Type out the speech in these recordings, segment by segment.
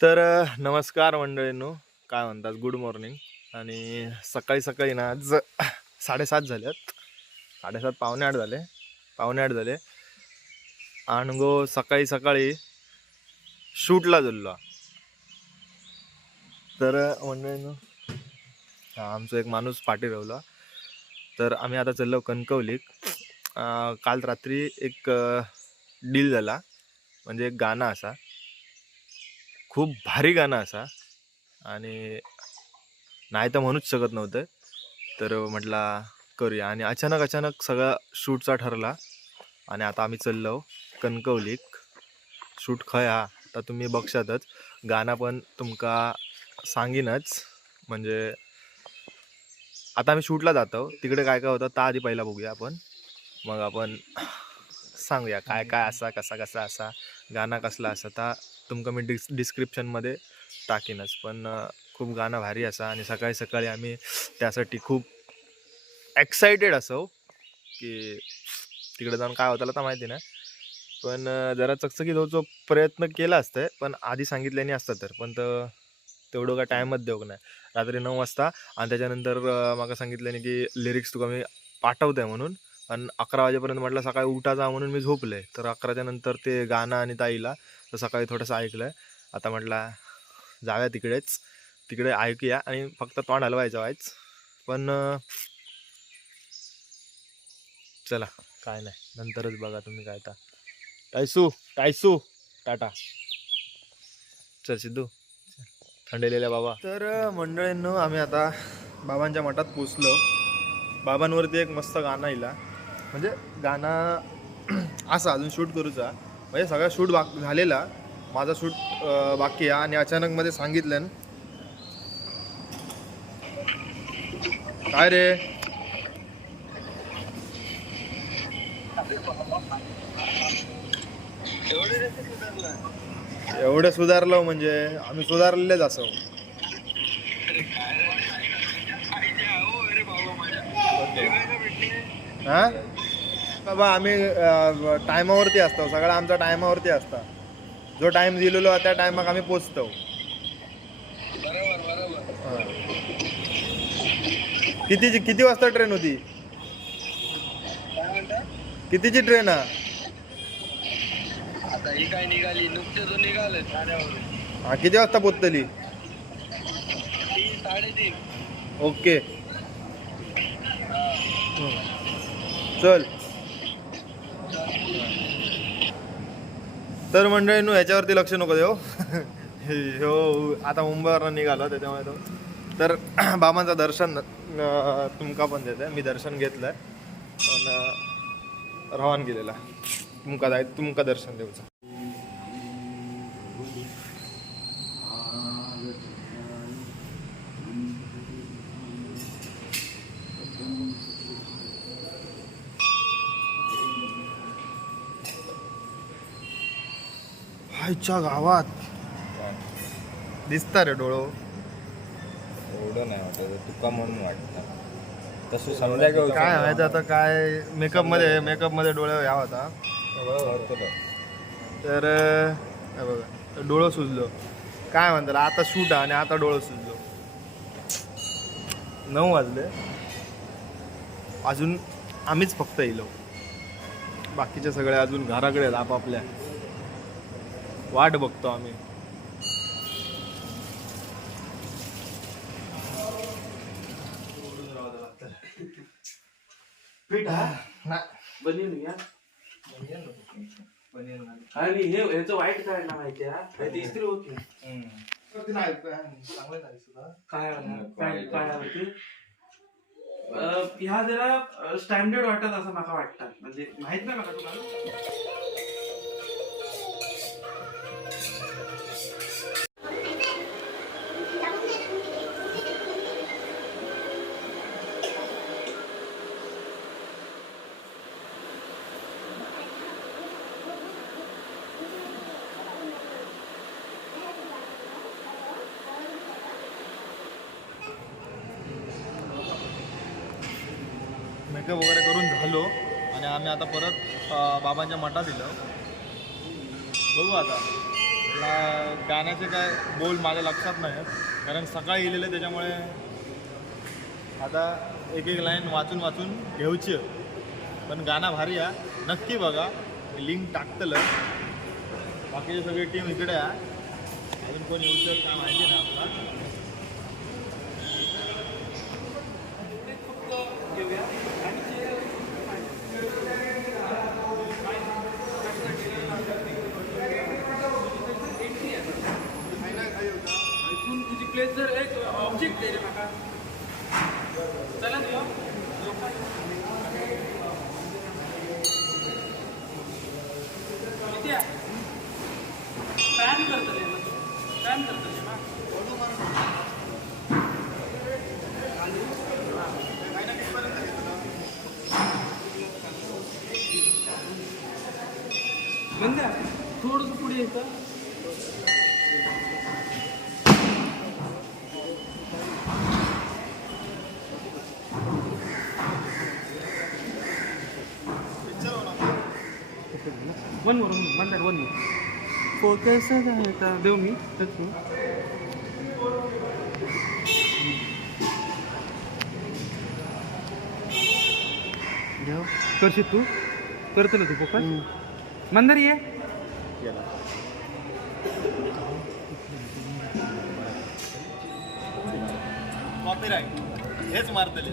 तर नमस्कार मंडळींनो. काय म्हणतात? गुड मॉर्निंग आणि सकाळी सकाळी ना आज साडेसात झाल्यात साडेसात पावणे आठ झाले. पावणे आठ झाले. आणि गो सकाळी सकाळी शूटला गेलो तर मंडळींनो हा, आमचा एक माणूस पाठी रावला तर आम्ही आता चाललो कणकवलीक काल रात्री एक डील झाला. म्हणजे एक गाणं असा. खूप भारी गाणं असा. आणि नाही तर म्हणूच शकत नव्हतं. तर म्हटला करूया. आणि अचानक अचानक सगळा शूटचा ठरला. आणि आता आम्ही चाललो कणकवलीक शूट खय हा. तर तुम्ही बघशातच. गाणं पण तुमका सांगीनच. म्हणजे आता आम्ही शूटला जातो. तिकडे काय काय होतं ता आधी पहिला बघूया आपण. मग आपण सांगूया काय काय असा कसा कसा असा गाणं कसला असा ता तुमका मी डिस डिस्क्रिप्शनमध्ये टाकीनच. पण खूप गाणं भारी असा आणि सकाळी सकाळी आम्ही त्यासाठी खूप एक्सायटेड असो की तिकडे जाऊन काय होतं तर माहिती नाही. पण जरा चकचकीत होतो प्रयत्न केला असतं पण आधी सांगितल्याने असतं तर. पण तर तेवढं काय टाईमच देऊ नाही. रात्री नऊ वाजता आणि त्याच्यानंतर माका सांगितल्याने की लिरिक्स तुका मी पाठवतोय म्हणून. आणि अकरा वाजेपर्यंत म्हटलं सकाळी उठा जा म्हणून मी झोपले तर अकराच्या नंतर ते गाणं आणि ताईला तर सकाळी थोडंसं ऐकलं आता म्हटलं जाऊया तिकडेच. तिकडे ऐकूया. आणि फक्त तोंड हलवायचं व्हायच. पण चला काय नाही. नंतरच बघा तुम्ही काय ता टायसू टायसू टाटा. चल सिद्धू. थंडेलेल्या बाबा. तर अं, मंडळींनो आम्ही आता बाबांच्या मठात पोचलो बाबांवरती एक मस्त गाणं आला म्हणजे गाणं असं अजून शूट करूचा म्हणजे सगळा शूट बाक झालेला माझा शूट बाकी आहे आणि अचानक मध्ये सांगितलं काय रे एवढं सुधारलं म्हणजे आम्ही सुधारलेच असो हा बाबा आम्ही टायमावरती असतो. सगळं आमचा टायमावरती असता. जो टाइम दिलेलो त्या टायमाक आम्ही पोचतो. हा. कितीची किती वाजता ट्रेन होती? कितीची ट्रेन हा आता ही हा किती वाजता पोचतली? ओके. चल. तर मंडळी नू ह्याच्यावरती लक्ष नको देऊ. हो आता मुंबईवरनं निघालो त्याच्यामुळे तो तर बाबांचं दर्शन तुमका पण देते. मी दर्शन घेतलंय. पण रवान गेलेला तुमका जाय तुमका दर्शन देऊचं. आईच्या गावात. दिसता रे डोळो. एवढं नाही वाटत तुका म्हणून वाटतं. तसं समजा घेऊ काय माहिती आता काय मेकअपमध्ये मेकअपमध्ये डोळे या होता. तर हे बघा डोळं सुजलो. काय म्हणतात आता शूट आणि आता डोळं सुजलो. नऊ वाजले. अजून आम्हीच फक्त येलो बाकीचे सगळे अजून घराकडे आपापल्या. वाट बघतो आम्ही. बनियन घ्या. आणि हे याचं वाईट काय ना माहिती आहे ती इस्त्री होती काय काय काय होती अं, ह्या जरा स्टँडर्ड वाटत असं मला वाटतं. म्हणजे माहीत नाही मला तुम्हाला. वगैरे झालो आणि आम्ही आता परत बाबांच्या मठात दिलं बघू आता. गाण्याचे काय बोल माझ्या लक्षात नाही आहेत. कारण सकाळी लिहिलेलं त्याच्यामुळे आता एक एक लाईन वाचून वाचून घेऊची पण गाणं भारी आहे. नक्की बघा. लिंक टाकतलं. बाकीची सगळी टीम इकडे आहे. अजून कोण येऊ शकत काय माहिती ना आपला ते फक्त घेऊया आणि जे इथून जर एक ऑब्जेक्ट आहे रे माका चला आहे? पॅन करतले पॅन करतले ना गंगा थोडंसं पुढे येतं one more one that one focus देऊ मी. करशील तू? करतलं तू फोकस मंदारी आहे कॉपीराईट हेच मारतले.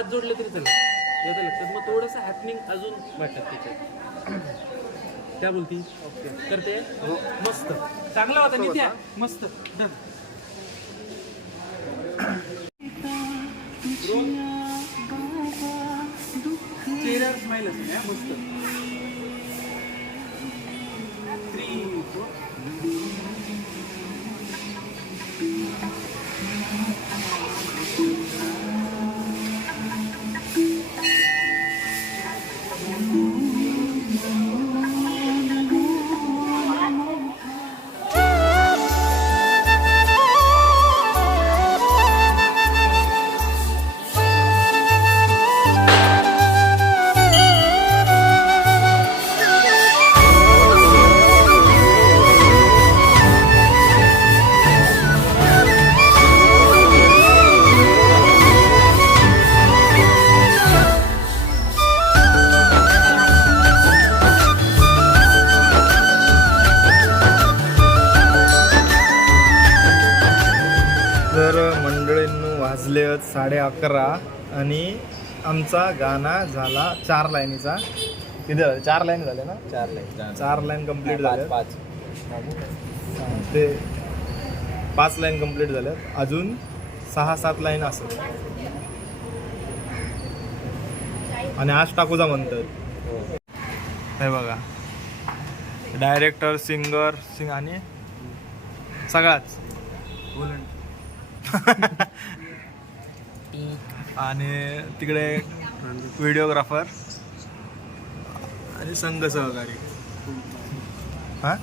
हात जोडले तरी चालेल. याचं लक्षात. मग थोडंसं हॅपनिंग अजून वाटत त्याच्यात क्या बोलती. करते मस्त. चांगला होता नित्या. मस्त. डन. चेहऱ्यावर स्माईल असेल हा, मस्त. साडे अकरा आणि आमचा गाणा झाला चार लाईनीचा. किती झाले? चार लाईन झाले ना? चार लाईन. चार लाईन कंप्लीट पाच झाले पाच ते पाच लाईन कंप्लीट झाल्यात. अजून सहा सात लाईन असत आणि आज टाकूचा म्हणतात. हो. हे बघा. डायरेक्टर सिंगर सिंग आणि सगळाच. आणि तिकडे व्हिडिओग्राफर आणि संघ सहकारी. हां?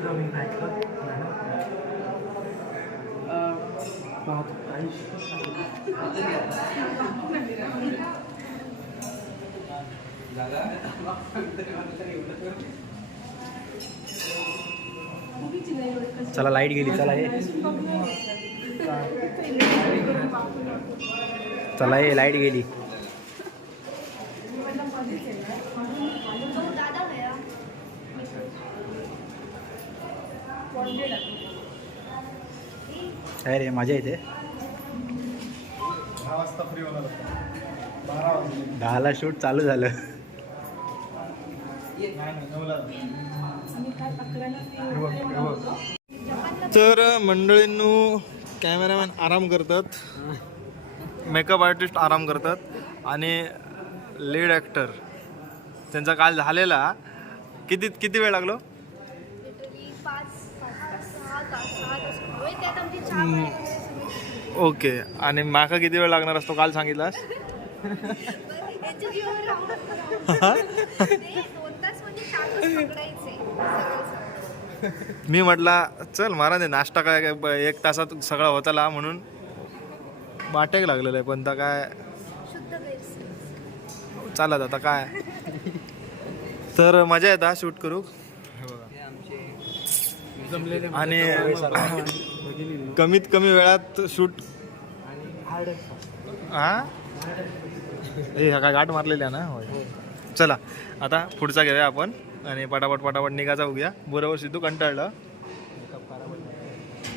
ते ते चला लाइट गेली चला हे चला हे लाइट गेली. काय रे मजा येते. दहाला शूट चालू झालं. तर मंडळींनो कॅमेरामॅन आराम करतात. मेकअप आर्टिस्ट आराम करतात. आणि लीड ॲक्टर त्यांचा काल झालेला. किती किती वेळ लागलो लिटरली पाच सहा सहा तास सहा तास होय त्यात आमची चार महिने ओके. आणि माका किती वेळ लागणार असतो? काल सांगितलास? म्हणजे. मी म्हटला चल मारा दे नाश्ता काय एक तासात सगळा होताला म्हणून. वाटेक लागलेलं आहे पण आता काय? चालत आता काय? तर मजा येता शूट करू. आणि कमीत कमी वेळात शूट. हा हे ह्या गाठ मारलेल्या ना? होय. चला आता पुढचा घेऊया आपण आणि पटापट पटापट निघायचा बघूया बरोबर सिद्धू कंटाळलं.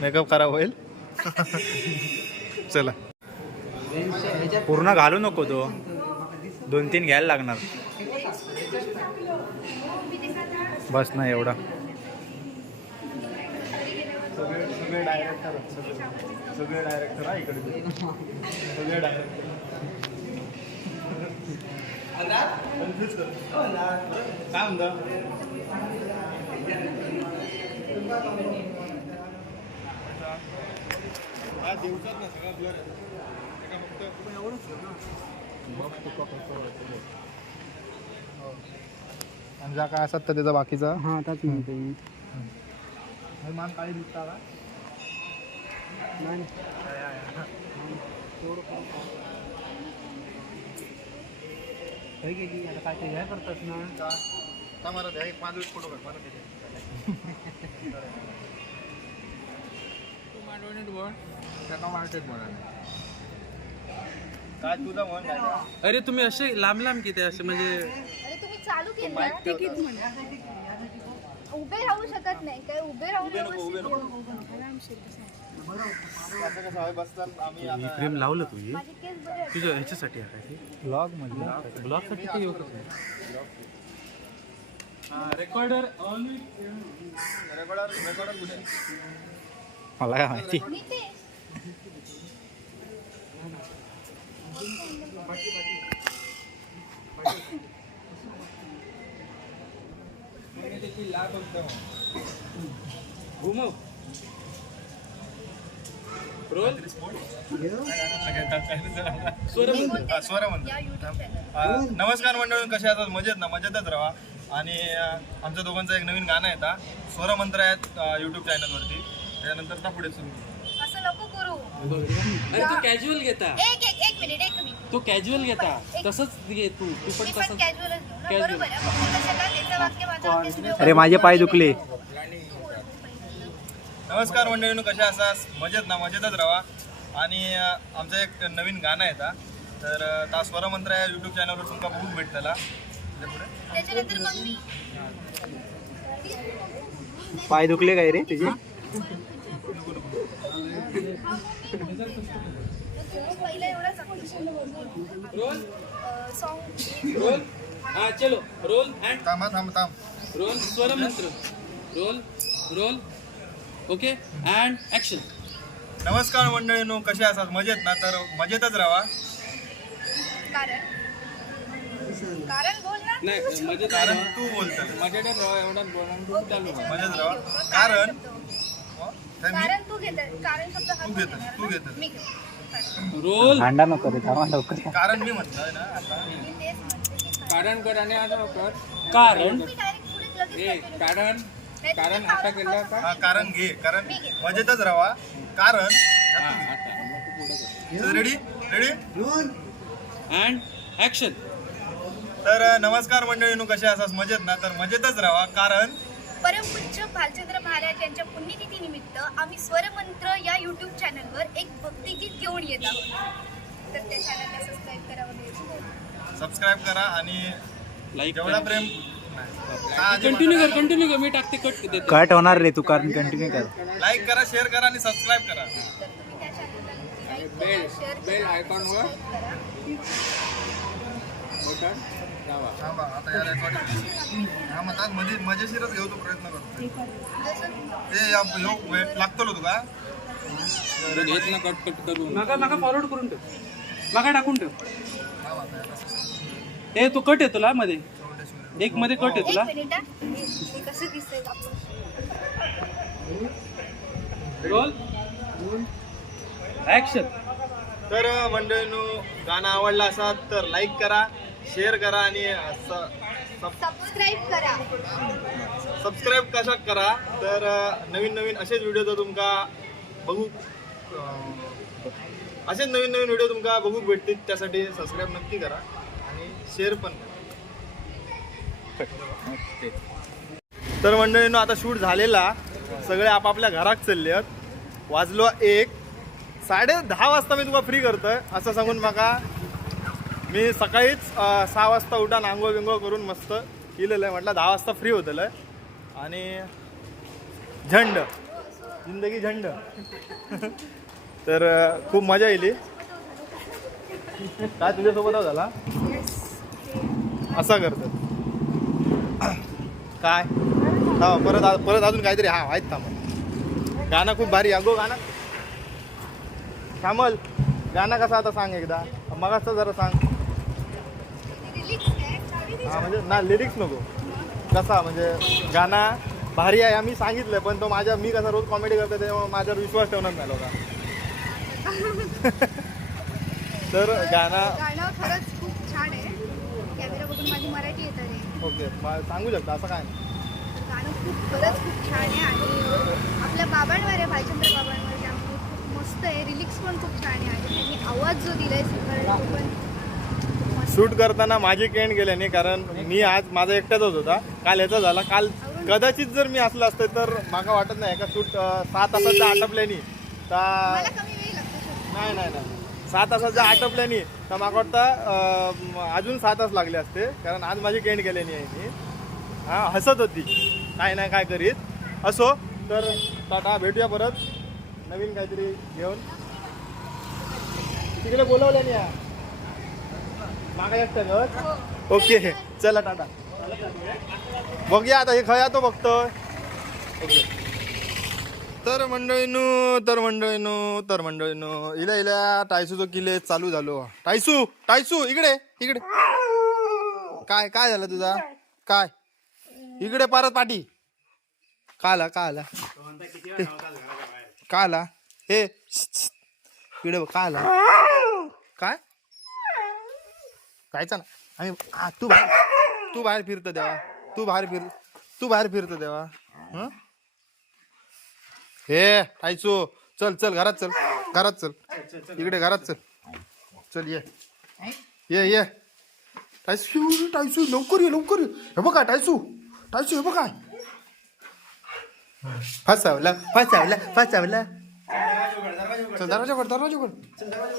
मेकअप खराब होईल. चला. पूर्ण घालू नको तो. दोन तीन घ्यायला लागणार. बस ना एवढा. सगळे सगळे डायरेक्टर सगळे. डायरेक्टर हा इकडे सगळे डायरेक्टर काय म्हणता? हा दिवसात ना सगळा ब्लर एका फक्त एवढंच आणि ज्या काय असतात त्याचा बाकीचा? हां त्याच म्हणते मान काळी दिसता का गेली आता काय ते करतात ना अरे तुम्ही असे लांब लांब किती असे म्हणजे अरे तुम्ही चालू केलं? उभे राहू शकत नाही. काय उभे आहे बसतात आम्ही आता फ्रेम लावलं तू माझे केस बरे आहेत. तुझ्या ह्याच्यासाठी आहे ब्लॉग मधलं ब्लॉगसाठी ते रेकॉर्डर रेकॉर्डर रेकॉर्डर कुठे? मला काय माहिती? मी घुमव. रोल हा, स्वर हा, नमस्कार मंडळी कसे असतात मजेत ना मजेतच राहा. आणि आमच्या दोघांचं एक नवीन गाणं आहे स्वर मंत्र आहेत यूट्यूब चॅनलवरती त्यानंतर पुढे सुरू असं नको करू. अरे तू कॅज्युअल घेता. एक एक एक मिनिट एक मिनिट तो कॅज्युअल घेता. तसंच घे तू. तू पण वाक्य तुम्ही अरे माझे पाय दुखले. नमस्कार मंडळींनो कशा असास मजेत ना? मजेतच राहा. आणि आमचं एक नवीन गाणं आहे ता. तर ता स्वरमंत्र या यूट्यूब चॅनलवर तुमका बघूक भेटतला. पाय दुखले काय रे तुझे? पहिला एवढाच रोल? सॉन्ग रोल हा चलो. रोल अँड थांबा थांब थांब. Roll Swaramantra roll roll okay? And action नमस्कार मंडळींनो कसे असतात मजेत ना? तर मजेतच राहा. कारण? कारण बोल ना. नाही मजेत कारण तू बोलतो मजेत राहा एवढा बोलून ओके, त्याच्यानंतर मजेत राहा. कारण-. हो? तर मी कारण तू घेत कारण शब्द हा तू तू घेतोस, घेणार तू ना? घेतोस. मी घेतो कारण. रोल. भांडा नको रे थांबा लवकर. कारण मी म्हटलंय ना आता. मी तेच म्हणते की कारण. कारण कर आणि आता कर. कारण. direct पुढेच लगेच करा. कारण. कारण आता केलं हा कारण घे कारण. मजेतच राहा. कारण हा रेडी रेडी अँड ऍक्शन तर अ, नमस्कार मंडळीनो कसे असाच मजेत ना? तर मजेतच राहा. कारण परमपूज्य भालचंद्र महाराज यांच्या पुण्यतिथी निमित्त आम्ही स्वरमंत्र या युट्यूब चॅनलवर एक भक्तिगीत घेऊन येत आहोत. तर त्या चॅनलला सबस्क्राईब करा वगैरे सबस्क्राईब करा आणि जेवढा प्रेम कंटिन्यू कर कंटिन्यू कर. मी टाकते कट देतो. कट होणार रे तू कारण कंटिन्यू कर. लाईक करा शेअर करा आणि सबस्क्राईब करा. थांबा, आता. हा मग आज मध्ये मजेशीरच घेऊचा प्रयत्न करतो. ते या ह्यो तुका घेत ना कट कट करून. माका फॉरवर्ड करून ठेव. माका टाकून ठेव. ए तो कटमध्ये. एक मध्ये कट आहे एक तुला मिनिट कसं दिसतंय आपण रोल ऍक्शन तर मंडळीनो गाणं आवडलं असाल तर लाईक करा शेअर करा आणि असं सब- सबस्क्राईब करा. सबस्क्राईब कशा करा? तर नवीन नवीन असेच व्हिडिओ तर तुमका बघू असेच नवीन नवीन व्हिडिओ तुमका बघू भेटतील त्यासाठी सबस्क्राईब नक्की करा आणि शेअर पण करा. तर मंडळीनं आता शूट झालेला. सगळे आपापल्या घरात चालले आहेत. वाजलो एक. साडे दहा वाजता मी तुला फ्री करतोय असं सांगून माका मी सकाळीच सहा वाजता उठान आंघोळ बिंघोळ करून मस्त केलेलं आहे. म्हटलं दहा वाजता फ्री होतेलं आहे आणि झंड. जिंदगी झंड. तर खूप मजा येईल काय तुझ्यासोबत झाला? असा करतात काय? हा परत आ- परत अजून काहीतरी हा आहेत थांब. गाणं खूप भारी अगो गाणं. श्यामल गाणं कसं आता सांग एकदा. मगाचं जरा सांग. हा म्हणजे ना लिरिक्स नको. कसा म्हणजे गाणं भारी आहे. आम्ही सांगितलंय पण तो माझ्या मी कसा रोज कॉमेडी करतो तेव्हा माझ्यावर विश्वास ठेवणार नाही लोका तर गाणं गाणं खरंच खूप छान आहे. कॅमेरा बघून माझी मराठी येत आहे. ओके म- सांगू शकता असं काय. गाणं खूप खरंच खूप छान आहे आणि आपल्या बाबांवर आहे भालचंद्र बाबांवर त्यामुळे खूप मस्त आहे. रिलिक्स पण खूप छान आहे आणि त्यांनी आवाज जो दिलाय सुंदर तो पण खूप मस्त. शूट करताना माझी केंड गेले नाही कारण मी आज माझा एकट्याचाच होता काल याचा झाला. काल कदाचित जर मी असलं असतं तर माका वाटत नाही का शूट सहा तासाच्या आटपल्यानी. तर मला कमी वेळ लागतो shoot. नाही नाही नाही सहा तासाच्या आटपल्यानी तर माका वाटतं अजून सात तास लागले असते कारण आज माझी केंड गेल्यानी आहे मी. हा हसत होती. काय नाही काय करीत. असो तर टाटा भेटूया परत. नवीन काहीतरी घेऊन. तिकडे बोलवल्यानी या मागा एकट्यानं ओके चला टाटा. बघूया आता हे खया तो बघतोय. ओके. तर मंडळीनो तर मंडळीनो तर मंडळीनो. इला इला टायसूचो किल्ले चालू झालो. टायसू टायसू इकडे इकडे. काय काय झालं तुझा? काय? इकडे परत पाठी. का आला का आला का आला हे इकडे का आला काय? कायचा ना. आम्ही तू बाहेर तू बाहेर फिरतो देवा तू बाहेर फिर तू बाहेर फिरतो देवा हं? हे टायचू चल चल घरात चल. घरात चल. इकडे घरात चल. चल ये. ये ये. टायसू टायसू लवकर ये लवकर ये. हे बघा टायसू. टायसू हे बघा फसावला फसावला फसावला. चल दरवाजा उघड दरवाजा उघड.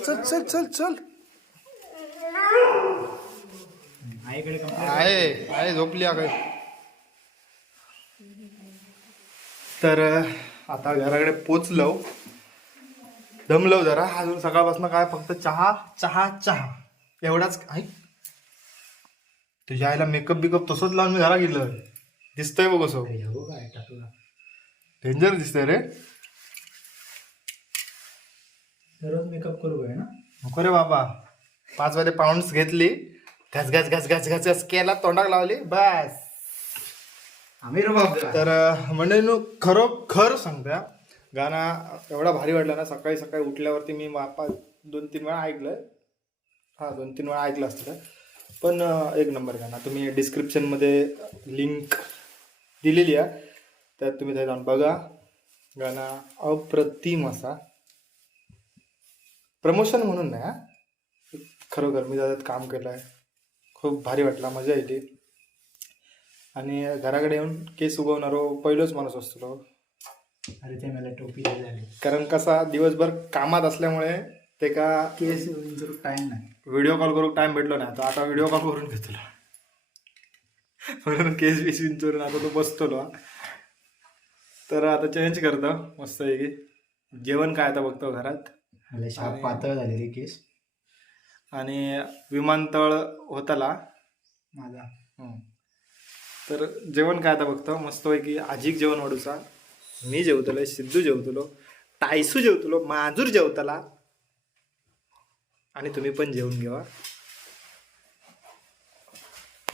चल चल चल चल. आहे आहे झोपली आहे तर आता घराकडे पोचलो दमलो जरा. अजून सकाळपासून काय फक्त चहा चहा चहा. एवढाच. ऐक. तुझ्या आईला मेकअप बिकअप तसंच लावून मी घरा गेलं. दिसतंय बघ असं. डेंजर दिसतंय रे. दररोज मेकअप करू काय ना? नको रे बाबा. पाच वाजे पाऊंड्स घेतली. घस घस घस घस घस घस केला तोंडाक लावली. बस. आम्ही बाबा. तर मंडळीनो खरोखर सांगत्या गाणं एवढा भारी वाटला ना सकाळी सकाळी उठल्यावरती मी बापा दोन तीन वेळा ऐकलं हा दोन तीन वेळा ऐकलं असतं पण एक नंबर गाणं. तुम्ही डिस्क्रिप्शनमध्ये लिंक दिलेली आहे. त्यात तुम्ही जाऊन बघा. गाणं अप्रतिम असा. प्रमोशन म्हणून नाही खरोखर मी त्याच्यात काम केलं आहे खूप भारी वाटला मजा येते आणि घराकडे येऊन केस उगवणारो पहिलोच माणूस असतो तो. अरे ते मला टोपी झाली. कारण कसा दिवसभर कामात असल्यामुळे ते का केस जर टाइम नाही. व्हिडिओ कॉल करून टाइम भेटलो नाही. तर आता व्हिडिओ कॉल करून घेतलो म्हणून केस बीस विंचरून आता तो बसतो हा. तर आता चेंज करतो. मस्त की जेवण काय आता बघतो घरात? मला शाप आणि- पातळ झाले रे केस. आणि विमानतळ होताला? माझा. हं. तर जेवण काय आता बघतो? मस्तपैकी आजीक जेवण वाढूचा. मी जेवतलो सिद्धू जेवतलो टायसू जेवतलो माजूर जेवतला. आणि तुम्ही पण जेवून घेवा.